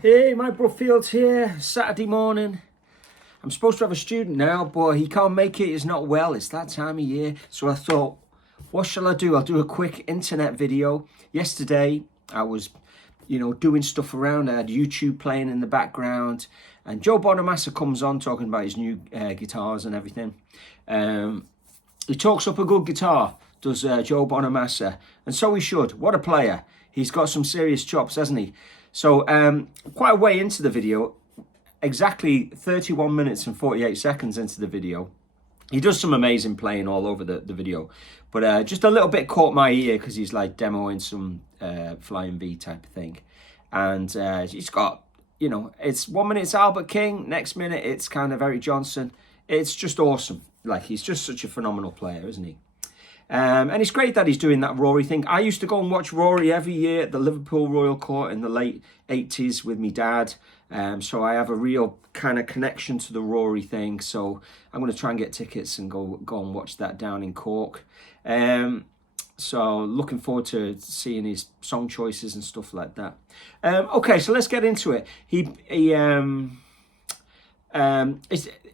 Hey, Mike Brookfield here, Saturday morning. I'm supposed to have a student now, but he can't make it, he's not well, it's that time of year. So I thought, what shall I do? I'll do a quick internet video. Yesterday, I was, doing stuff around. I had YouTube playing in the background, and Joe Bonamassa comes on talking about his new guitars and everything. He talks up a good guitar, does Joe Bonamassa, and so he should. What a player. He's got some serious chops, hasn't he? So quite a way into the video, exactly 31 minutes and 48 seconds into the video, he does some amazing playing all over the video. But just a little bit caught my ear because he's like demoing some Flying V type of thing. And he's got, it's 1 minute it's Albert King, next minute it's kind of Eric Johnson. It's just awesome. Like, he's just such a phenomenal player, isn't he? And it's great that he's doing that Rory thing. I used to go and watch Rory every year at the Liverpool Royal Court in the late 80s with me dad. So I have a real kind of connection to the Rory thing. So I'm going to try and get tickets and go and watch that down in Cork. So looking forward to seeing his song choices and stuff like that. Okay, so let's get into it.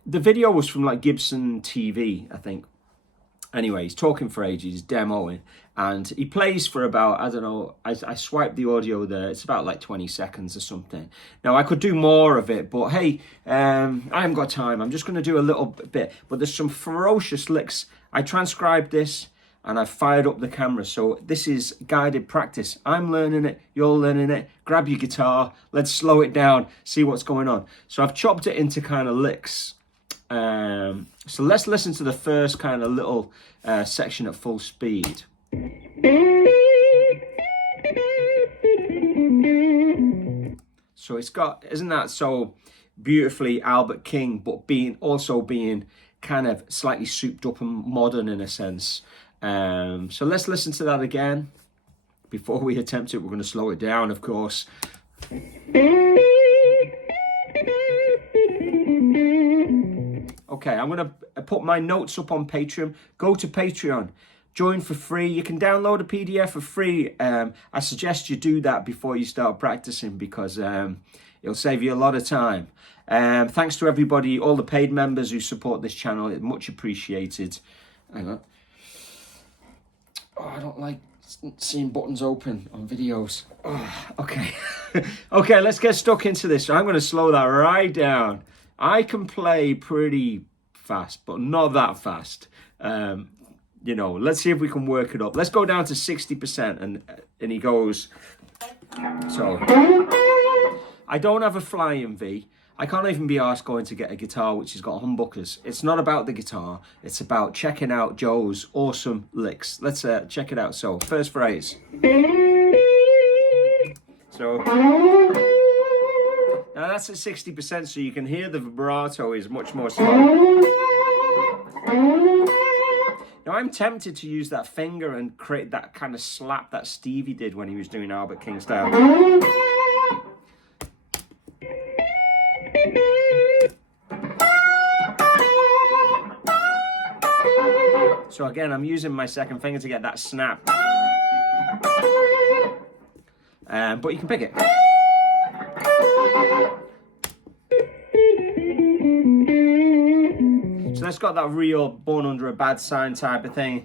The video was from like Gibson TV, I think. Anyway, he's talking for ages, demoing, and he plays for about, I don't know, I swiped the audio there, it's about like 20 seconds or something. Now, I could do more of it, but hey, I haven't got time. I'm just going to do a little bit, but there's some ferocious licks. I transcribed this, and I fired up the camera, so this is guided practice. I'm learning it, you're learning it. Grab your guitar, let's slow it down, see what's going on. So I've chopped it into kind of licks. So let's listen to the first kind of little section at full speed. So it's got, isn't that so beautifully Albert King, but also being kind of slightly souped up and modern in a sense. So let's listen to that again. Before we attempt it, we're going to slow it down, of course. Okay, I'm going to put my notes up on Patreon. Go to Patreon. Join for free. You can download a PDF for free. I suggest you do that before you start practicing because it'll save you a lot of time. Thanks to everybody, all the paid members who support this channel. It's much appreciated. Hang on. Oh, I don't like seeing buttons open on videos. Oh, okay. Okay, let's get stuck into this. So I'm going to slow that right down. I can play pretty fast, but not that fast. Let's see if we can work it up. Let's go down to 60%, and he goes. So, I don't have a Flying V. I can't even be asked going to get a guitar which has got humbuckers. It's not about the guitar. It's about checking out Joe's awesome licks. Let's check it out. So, first phrase. So. Now that's at 60%, so you can hear the vibrato is much more slow. Now I'm tempted to use that finger and create that kind of slap that Stevie did when he was doing Albert King style. So again, I'm using my second finger to get that snap. But you can pick it. So that's got that real born under a bad sign type of thing.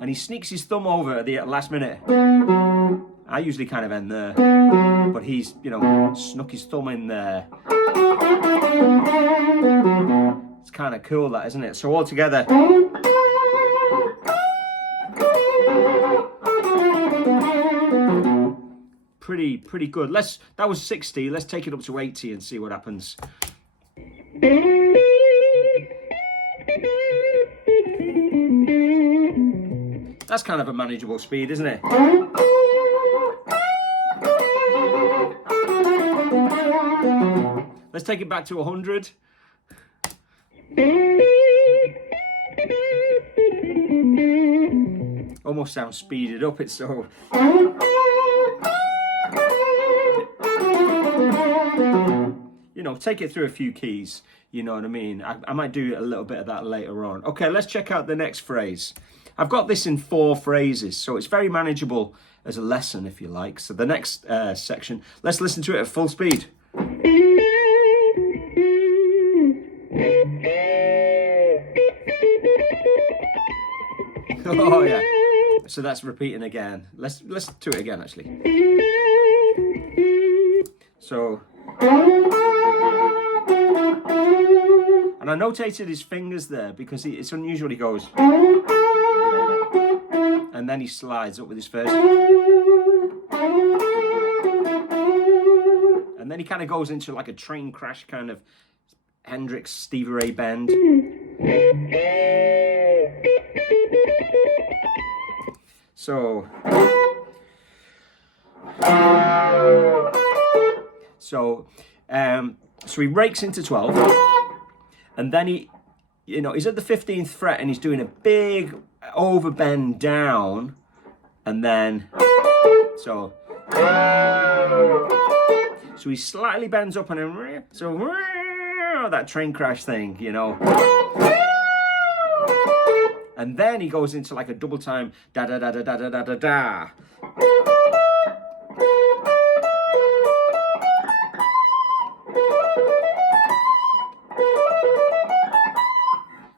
And he sneaks his thumb over at the last minute. I usually kind of end there. But he's, snuck his thumb in there. It's kind of cool, that, isn't it? So all together. Pretty good. That was 60. Let's take it up to 80 and see what happens. That's kind of a manageable speed, isn't it? Let's take it back to 100. Almost sounds speeded up. It's so. Take it through a few keys, you know what I mean? I might do a little bit of that later on. Okay, let's check out the next phrase. I've got this in 4 phrases, so it's very manageable as a lesson, if you like. So the next section, let's listen to it at full speed. Oh yeah. So that's repeating again. Let's listen to it again, actually. So, and I notated his fingers there because it's unusual. He goes, and then he slides up with his first, and then he kind of goes into like a train crash kind of Hendrix, Stevie Ray bend. So he rakes into 12, and then he's at the 15th fret and he's doing a big overbend down, and then so he slightly bends up and then that train crash thing, and then he goes into like a double time da da da da da da da da da.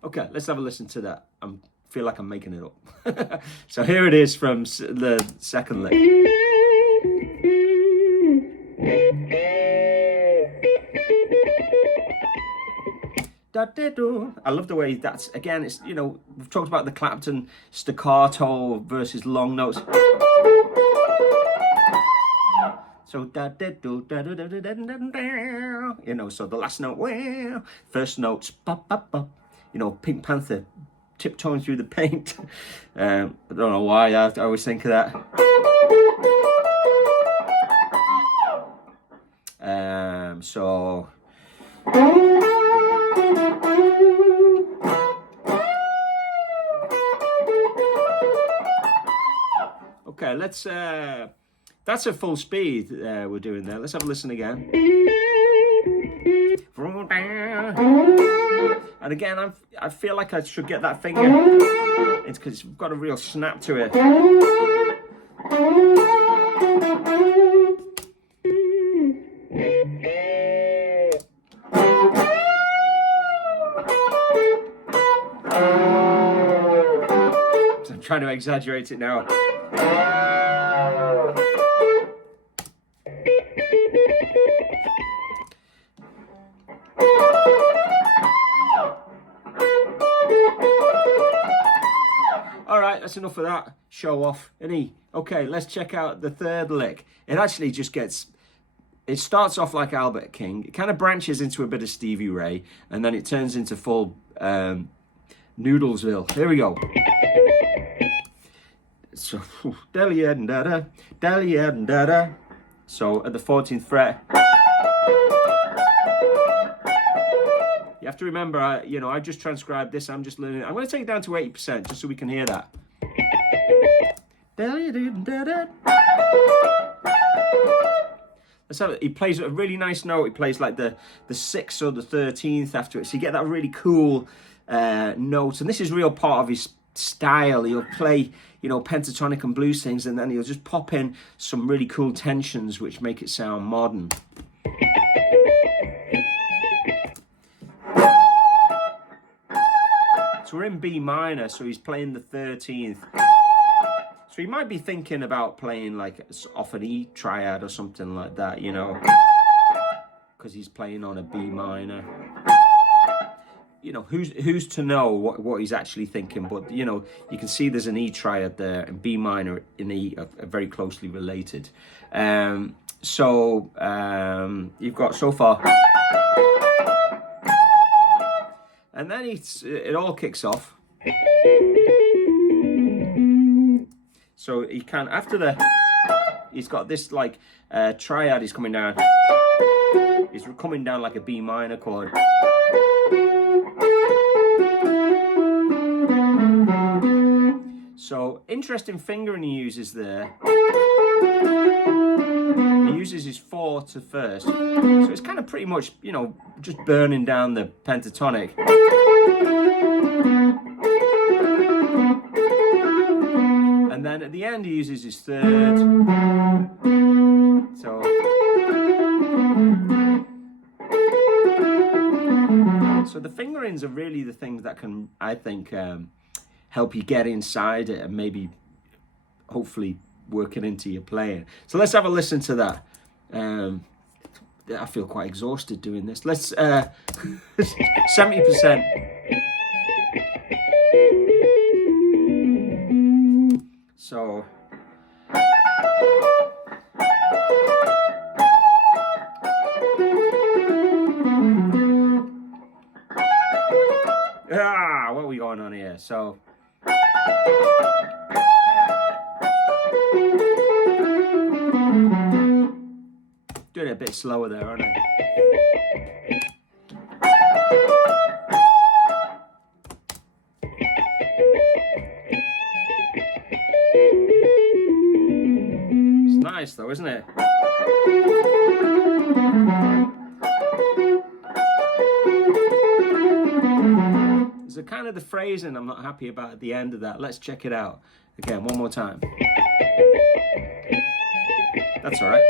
Okay, let's have a listen to that. I feel like I'm making it up. So here it is from the second lick. I love the way that's, again, it's, we've talked about the Clapton staccato versus long notes. So so the last note, first note's pop pop pop. Pink Panther tiptoeing through the paint. I don't know why I always think of that. So okay, let's that's a full speed we're doing there. Let's have a listen again. And again, I feel like I should get that finger. It's because it's got a real snap to it. So I'm trying to exaggerate it now. That's enough of that show off, isn't he? Okay, let's check out the third lick. It actually just it starts off like Albert King. It kind of branches into a bit of Stevie Ray, and then it turns into full Noodlesville. Here we go. So, so at the 14th fret. You have to remember, I just transcribed this. I'm just learning. I'm going to take it down to 80% just so we can hear that. Let's have it. He plays a really nice note. He plays like the 6th or the 13th after it. So you get that really cool note. And this is real part of his style. He'll play, pentatonic and blues things, and then he'll just pop in some really cool tensions which make it sound modern. So we're in B minor, so he's playing the 13th. So he might be thinking about playing like off an E triad or something like that, because he's playing on a B minor. Who's to know what he's actually thinking? But you can see there's an E triad there, and B minor and E are very closely related. So you've got so far. And then it all kicks off. So he can, he's got this like triad, he's coming down. He's coming down like a B minor chord. So interesting fingering he uses there. He uses his 4th first. So it's kind of pretty much, just burning down the pentatonic. at the end he uses his third. So the fingerings are really the things that can, I think, help you get inside it and maybe, hopefully, work it into your playing. So let's have a listen to that. I feel quite exhausted doing this. Let's 70%. So what are we going on here? So doing it a bit slower there, aren't I? It's nice though, isn't it? There's a kind of the phrasing I'm not happy about at the end of that. Let's check it out. Again, one more time. That's all right.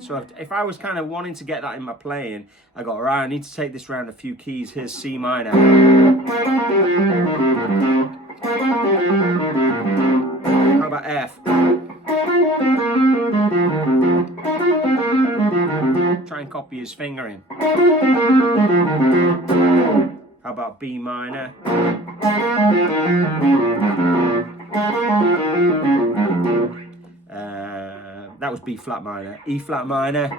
So if I was kind of wanting to get that in my playing, I got, right, I need to take this round a few keys. Here's C minor. How about F? Try and copy his fingering. How about B minor? That was B flat minor. E flat minor.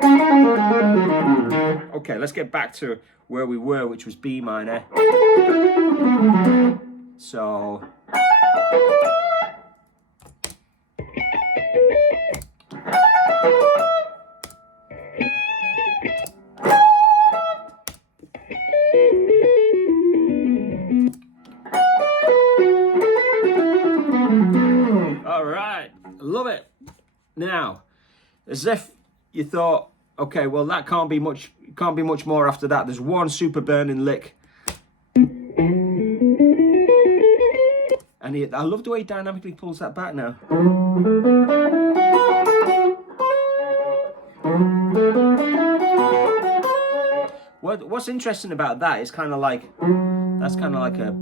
Okay, let's get back to where we were, which was B minor. So all right, love it. Now, as if you thought, okay, well that can't be much more after that. There's one super burning lick. And I love the way he dynamically pulls that back now. What's interesting about that is kind of like, that's kind of like a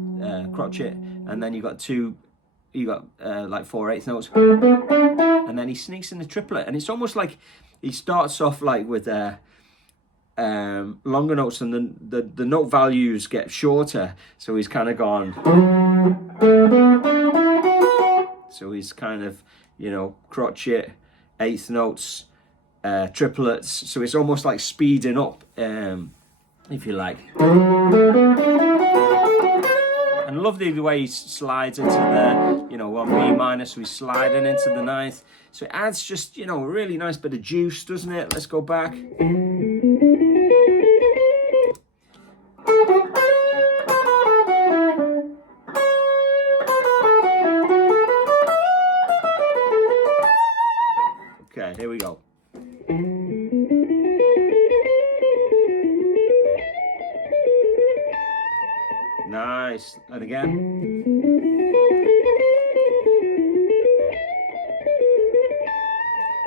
crotchet, and then you got like 4/8 notes, and then he sneaks in the triplet, and it's almost like he starts off like with longer notes, and then the note values get shorter, so he's kind of gone, so he's kind of, you know, crotchet, 8th notes, triplets, so it's almost like speeding up, if you like. And lovely the way he slides into the, you know, on B minor, so he's sliding into the 9th. So it adds just, you know, a really nice bit of juice, doesn't it? Let's go back. Okay, here we go. Nice. And again.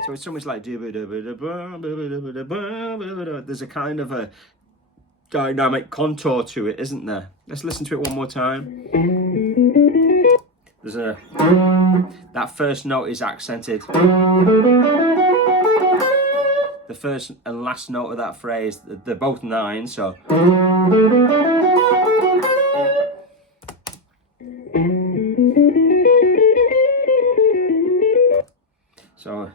So it's almost like there's a kind of a dynamic contour to it, isn't there? Let's listen to it one more time. There's that first note is accented. The first and last note of that phrase, they're both 9, so. So.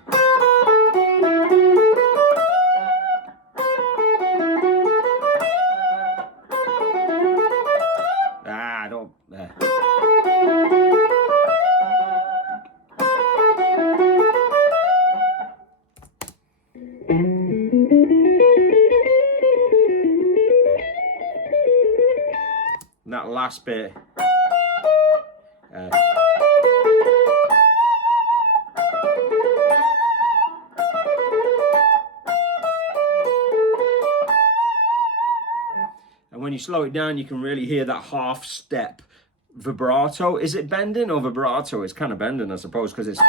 That last bit, you slow it down, you can really hear that half step vibrato. Is it bending or vibrato? It's kind of bending, I suppose, because it's,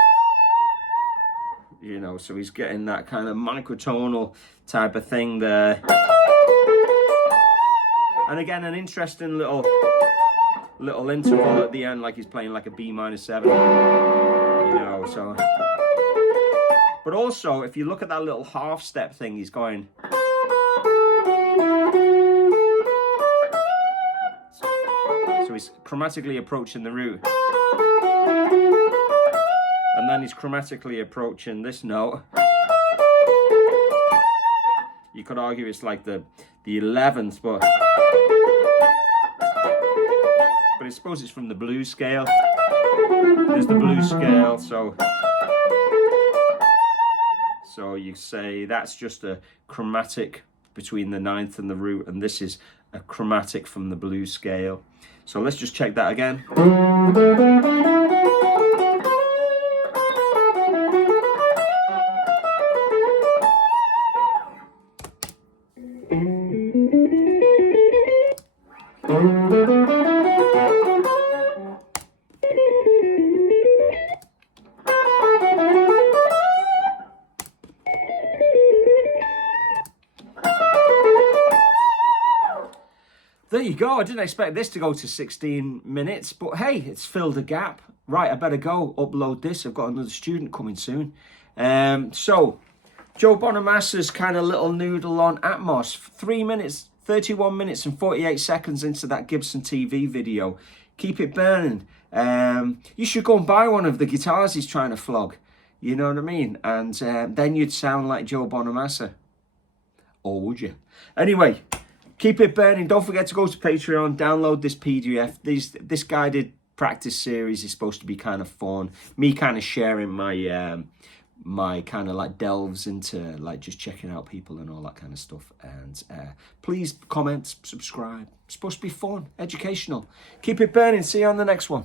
you know, so he's getting that kind of microtonal type of thing there. And again, an interesting little interval at the end, like he's playing like a B minor 7, you know, so. But also, if you look at that little half step thing, he's going. So he's chromatically approaching the root. And then he's chromatically approaching this note. You could argue it's like the 11th, but I suppose it's from the blues scale. There's the blues scale, so you say that's just a chromatic between the 9th and the root, and this is a chromatic from the blues scale. So let's just check that again. There you go. I didn't expect this to go to 16 minutes, but hey, it's filled a gap. Right, I better go upload this. I've got another student coming soon. So, Joe Bonamassa's kind of little noodle on Amos. 3 minutes, 31 minutes and 48 seconds into that Gibson TV video. Keep it burning. You should go and buy one of the guitars he's trying to flog. You know what I mean? And then you'd sound like Joe Bonamassa. Or would you? Anyway. Keep it burning. Don't forget to go to Patreon, download this PDF. This guided practice series is supposed to be kind of fun. Me kind of sharing my my kind of like delves into like just checking out people and all that kind of stuff. And please comment, subscribe. It's supposed to be fun, educational. Keep it burning. See you on the next one.